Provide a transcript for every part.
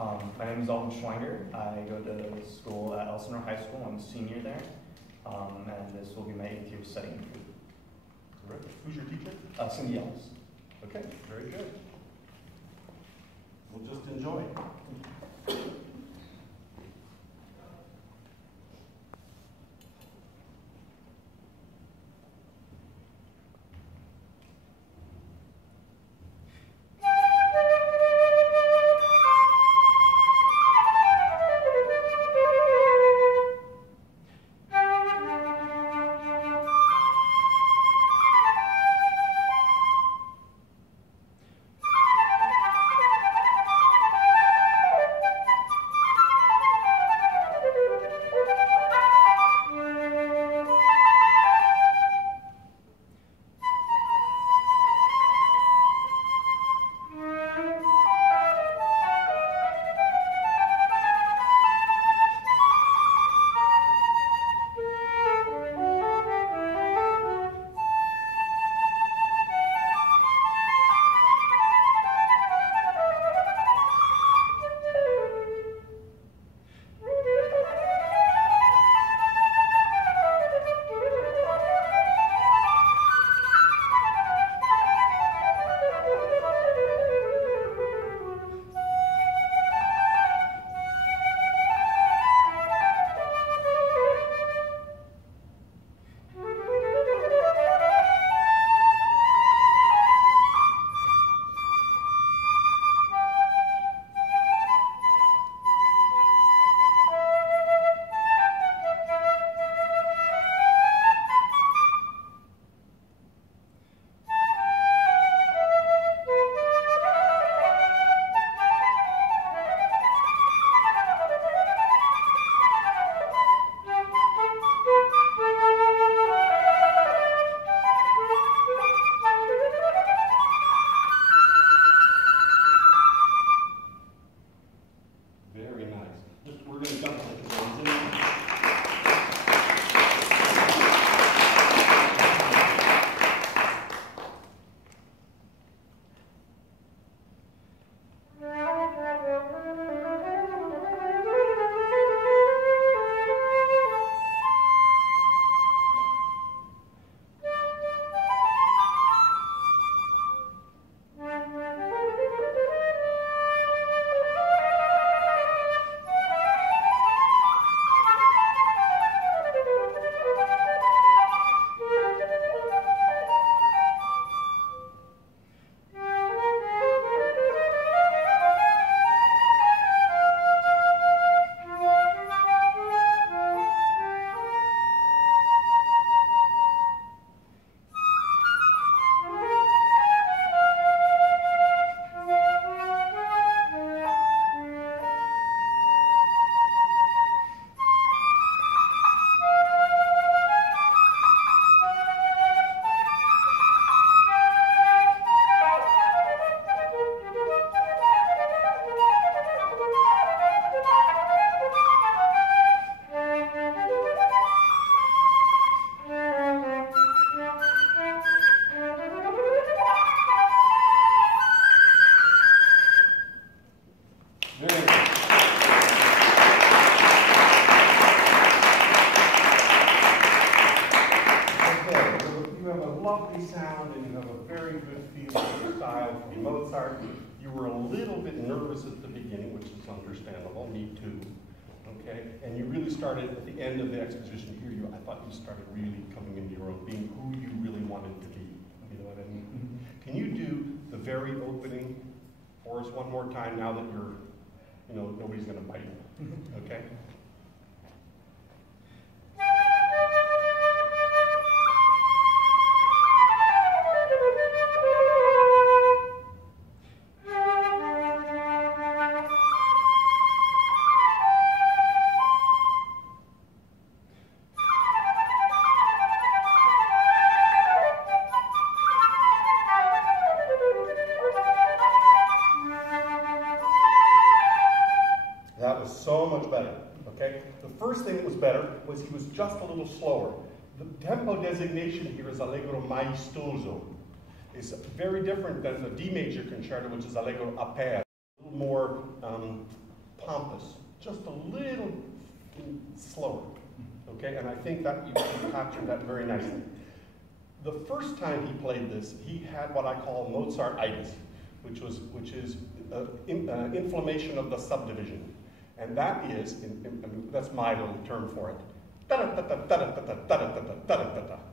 My name is Alvin Schwenger. I go to school at Elsinore High School. I'm a senior there, and this will be my 8th year studying flute. Terrific. Who's your teacher? Cindy Ellis. Okay, very good. We'll just enjoy. Sound, and you have a very good feel for the style from Mozart. You were a little bit nervous at the beginning, which is understandable, me too, okay? And you really started, at the end of the exposition here, I thought you started really coming into your own, being who you really wanted to be, you know what I mean? Can you do the very opening for us one more time now that you're, nobody's gonna bite you, okay? So much better, okay? The first thing that was better was he was just a little slower. The tempo designation here is Allegro Maestoso. It's very different than the D major concerto, which is Allegro a pair. A little more pompous, just a little slower, okay? And I think that you captured that very nicely. The first time he played this, he had what I call Mozart-itis, which is inflammation of the subdivision. And that is, that's my little term for it.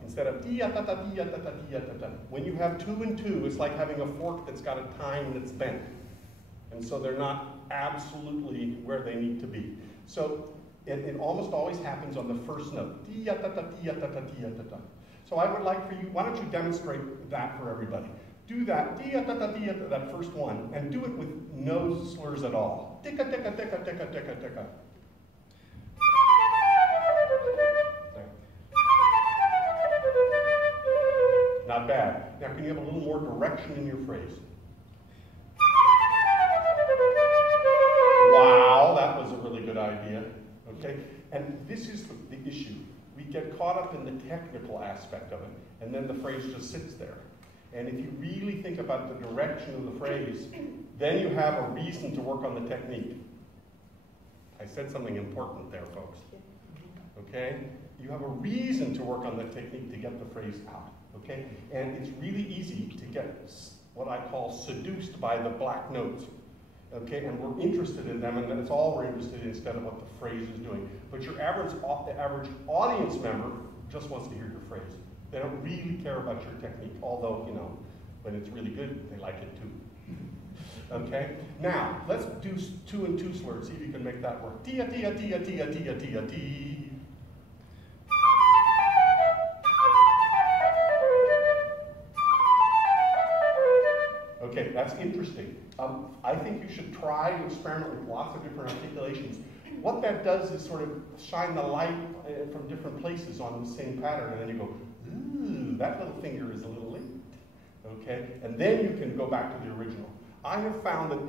Instead of when you have 2 and 2, it's like having a fork that's got a tine that's bent. And so they're not absolutely where they need to be. So it almost always happens on the first note. So I would like for you, why don't you demonstrate that for everybody? Do that, that first one, and do it with no slurs at all. Ticka, ticka, ticka, ticka, ticka, ticka. Not bad. Now, can you have a little more direction in your phrase? Wow, that was a really good idea. Okay? And this is the issue. We get caught up in the technical aspect of it, and then the phrase just sits there. And if you really think about the direction of the phrase, then you have a reason to work on the technique. I said something important there, folks. Okay? You have a reason to work on the technique to get the phrase out. Okay? And it's really easy to get what I call seduced by the black notes. Okay? And we're interested in them, and that's all we're interested in instead of what the phrase is doing. But your average audience member just wants to hear your phrase. They don't really care about your technique, although, you know, when it's really good, they like it too. Okay? Now, let's do 2 and 2 slurs, see if you can make that work. Tia, tia, tia, tia, tia, tia, tia. Okay, that's interesting. I think you should try to experiment with lots of different articulations. What that does is sort of shine the light from different places on the same pattern, and then you go, ooh, that little finger is a little late. Okay? And then you can go back to the original. I have found that,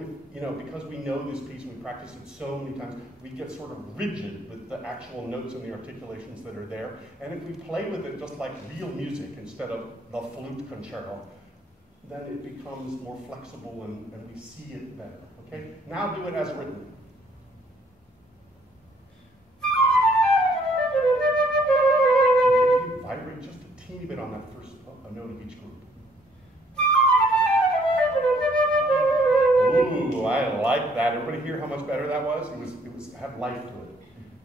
because we know this piece and we practice it so many times, we get sort of rigid with the actual notes and the articulations that are there. And if we play with it just like real music instead of the flute concerto, then it becomes more flexible and we see it better. Okay? Now do it as written. Okay, you vibrate just a teeny bit on that first note of each group. Ooh, I like that. Everybody hear how much better that was? It was had life to it.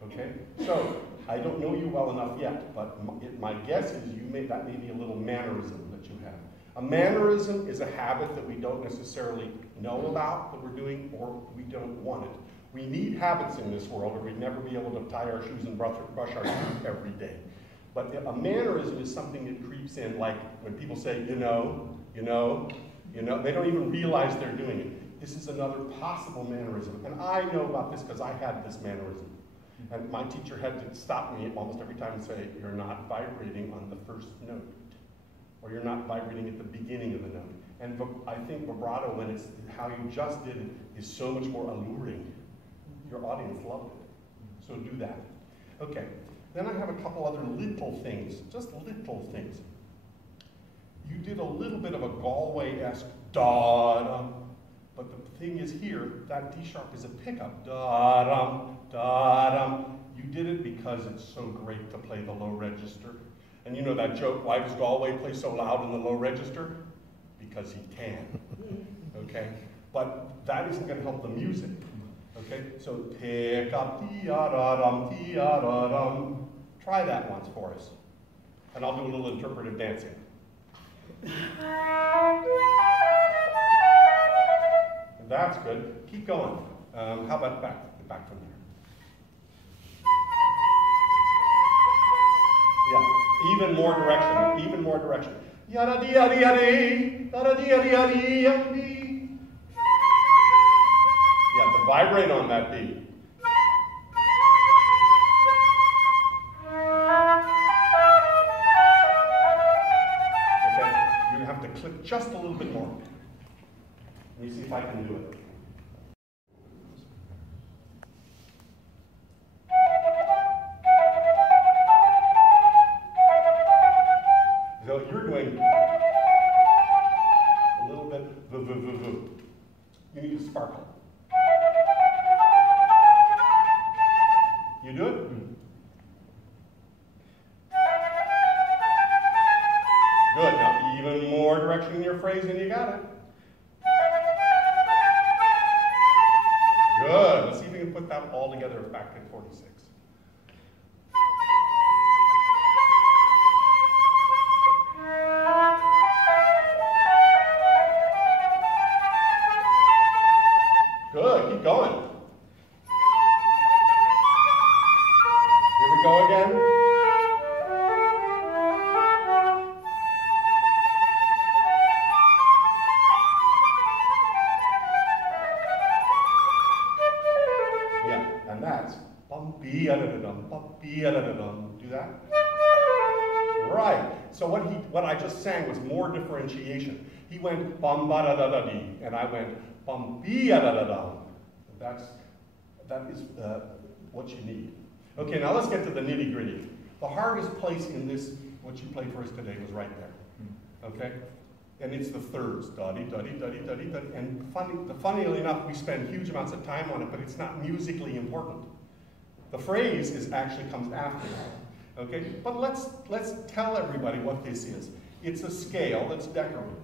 Okay? So, I don't know you well enough yet, but my guess is that may be a little mannerism that you have. A mannerism is a habit that we don't necessarily know about that we're doing, or we don't want it. We need habits in this world, or we'd never be able to tie our shoes and brush our teeth every day. But a mannerism is something that creeps in, like when people say, they don't even realize they're doing it. This is another possible mannerism. And I know about this because I had this mannerism. And my teacher had to stop me almost every time and say, you're not vibrating on the first note. Or you're not vibrating at the beginning of the note. And I think vibrato, when it's how you just did it, is so much more alluring. Your audience loved it. So do that. Okay. Then I have a couple other little things, just little things. You did a little bit of a Galway-esque da-dum, but the thing is here, that D sharp is a pickup, da-dum, da-dum. You did it because it's so great to play the low register. And you know that joke, why does Galway play so loud in the low register? Because he can, okay? But that isn't gonna help the music, okay? So pick up, dee-da-da-dum, dee-da-da-dum. Try that once for us. And I'll do a little interpretive dancing. That's good. Keep going. How about back from there? Yeah, even more direction. Even more direction. Yada dee yada yada yada dee yada yada yada. Yeah, but vibrate on that beat. Okay, you have to click just a little bit more. Let me see if I can do it. So you're doing a little bit, you need to sparkle. you do it? Good. Now even more direction in your phrase and you got it. Good. Let's see if we can put that all together back at 46. Good. Keep going. Here we go again. Do that? Right. So what I just sang was more differentiation. He went bum ba da da da dee, and I went bum be da da da. That is what you need. Okay, now let's get to the nitty gritty. The hardest place in this, what you played for us today, was right there. Okay, and it's the thirds, da dee da dee da dee da dee da dee. And funnily enough, we spend huge amounts of time on it, but it's not musically important. The phrase actually comes after that, okay? But let's tell everybody what this is. It's a scale that's decorated.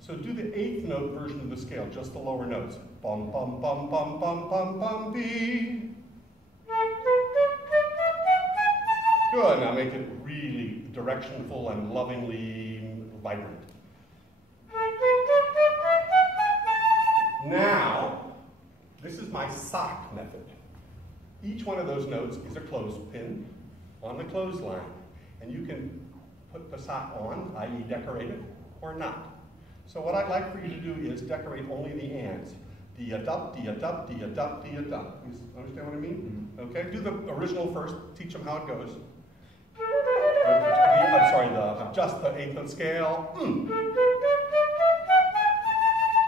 So do the 8th note version of the scale, just the lower notes. Bum, bum, bum, bum, bum, bum, bum, be. Good, now make it really directionful and lovingly vibrant. Now, this is my sock method. Each one of those notes is a clothespin on the clothesline. And you can put the sock on, i.e. decorate it, or not. So what I'd like for you to do is decorate only the ands. Dee-a-dup, dee-a-dup, dee-a-dup, dee-a-dup. You understand what I mean? Okay, do the original first, teach them how it goes. I'm sorry, just the 8th note scale.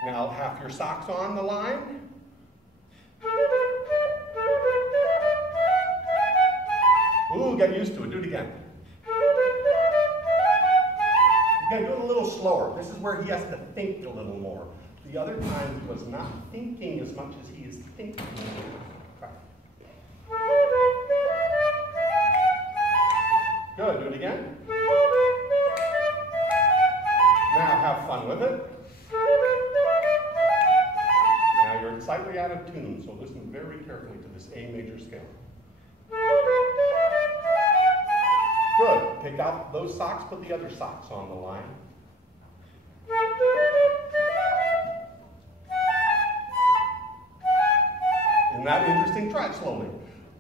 Now have your socks on the line. Ooh, get used to it. Do it again. You gotta do it a little slower. This is where he has to think a little more. The other time he was not thinking as much as he is thinking. Good. Do it again. Now have fun with it. Now you're slightly out of tune, so listen very carefully to this A major scale. Good. Take out those socks, put the other socks on the line. Isn't that interesting? Try it slowly.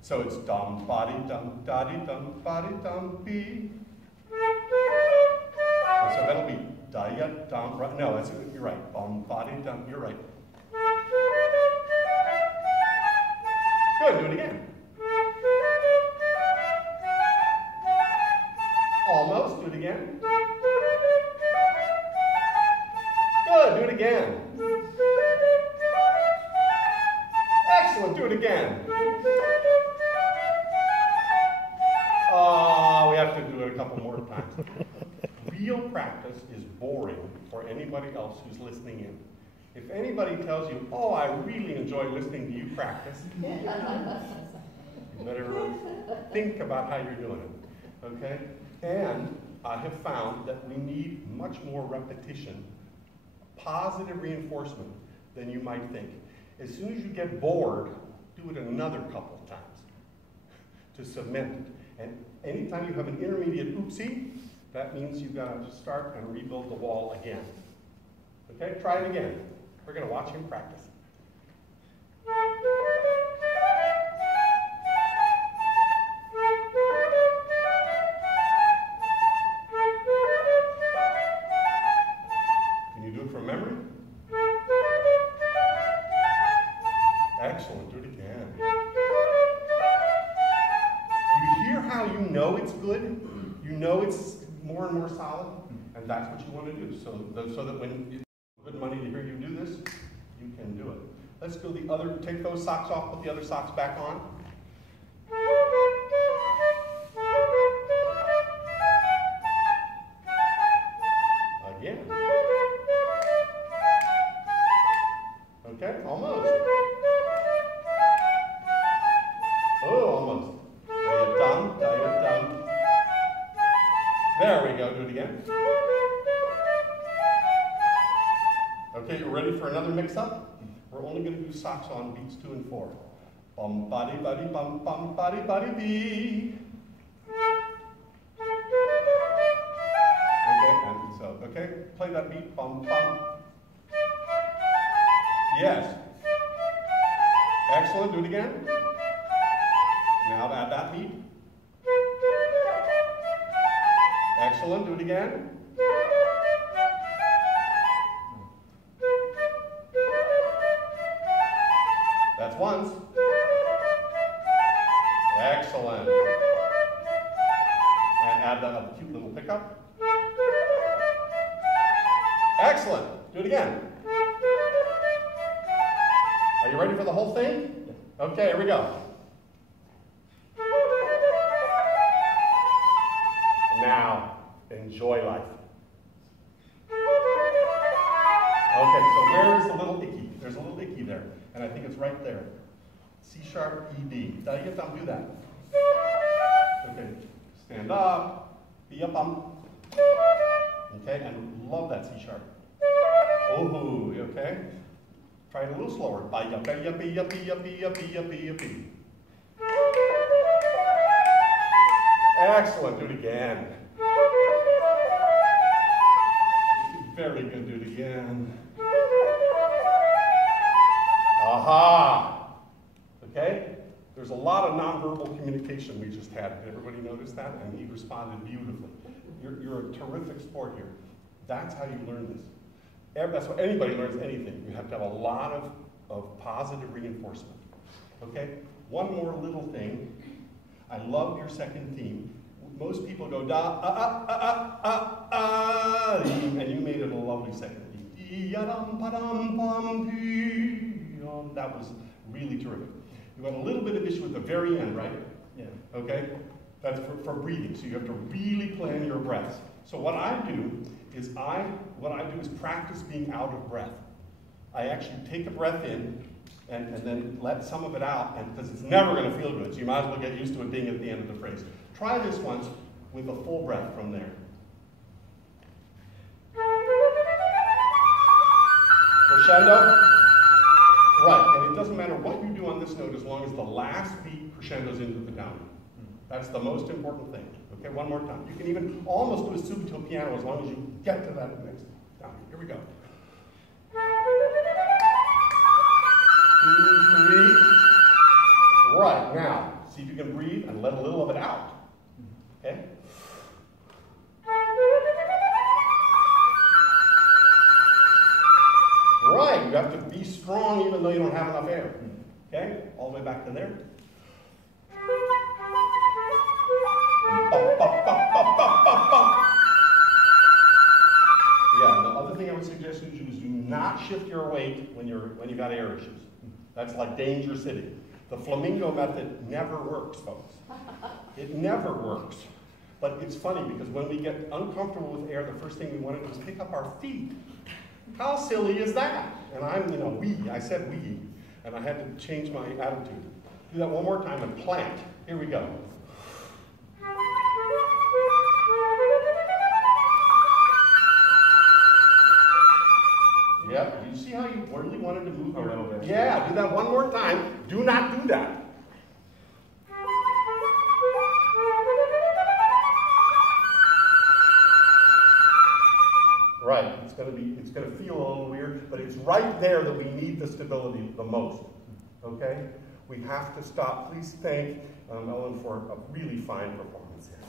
So it's dum body dum da-dee dum body dum be. So that'll be da-ya dum. No, that's you're right. Bum body dum. You're right. Good. Do it again. Almost. Do it again. Good. Do it again. Excellent. Do it again. Oh, we have to do it a couple more times. Real practice is boring for anybody else who's listening in. If anybody tells you, oh, I really enjoy listening to you practice, you better think about how you're doing it, okay? And I have found that we need much more repetition, positive reinforcement than you might think. As soon as you get bored, do it another couple of times to cement it. And anytime you have an intermediate oopsie, that means you've got to start and rebuild the wall again. Okay, try it again. We're going to watch him practice. Can you do it from memory? Excellent. Do it again. You hear how you know it's good? You know it's more and more solid? And that's what you want to do. So that when you good money to hear you do this, you can do it. Let's go the other, take those socks off, put the other socks back on. Again. Okay, almost. Oh, almost. again. Okay, you ready for another mix-up? We're only going to do saxon beats 2 and 4. Bum body buddy bum body bee. Okay, and so okay, play that beat. Bum bum. Yes. Excellent. Do it again. Now add that beat. Excellent. Do it again. That's once. Excellent. And add the cute little pickup. Excellent. Do it again. Are you ready for the whole thing? Okay, here we go. Now, enjoy life. Okay, so where is the little icky? There's a little icky there, and I think it's right there. C sharp, E, D. Did I get them to do that? Okay, stand up, be a bump. Okay, and love that C sharp. Oh, okay? Try it a little slower. Ba ya ba ya ba ya ba ya ba ya ba ya ba ya ba. Excellent. Do it again. Very good. Do it again. Aha. Okay? There's a lot of nonverbal communication we just had. Did everybody notice that? And he responded beautifully. You're a terrific sport here. That's how you learn this. That's why anybody learns anything. You have to have a lot of positive reinforcement. Okay? One more little thing. I love your second theme. Most people go da and you made it a lovely second theme. That was really terrific. You had a little bit of issue at the very end, right? Yeah. Okay? That's for breathing. So you have to really plan your breaths. So what I do is practice being out of breath. I actually take a breath in and then let some of it out, and because it's never going to feel good, so you might as well get used to it being at the end of the phrase. Try this once with a full breath from there. Crescendo. Right, and it doesn't matter what you do on this note as long as the last beat crescendos into the down. That's the most important thing. Okay, one more time. You can even almost do a subito piano as long as you get to that next down. Here we go. 2, 3. Right, now, see if you can breathe and let a little of it out. Okay? Right, you have to be strong even though you don't have enough air. Okay? All the way back to there. Yeah, the other thing I would suggest you do is do not shift your weight when you've got air issues. That's like danger city. The flamingo method never works, folks. It never works. But it's funny because when we get uncomfortable with air, the first thing we want to do is pick up our feet. How silly is that? And I said we, and I had to change my attitude. Do that one more time and plant. Here we go. Yep, you see how you really wanted to move your... bit. Yeah, do that one more time. Do not do that. Right, it's going to feel a little weird, but it's right there that we need the stability the most. Okay? We have to stop. Please thank Ellen for a really fine performance here.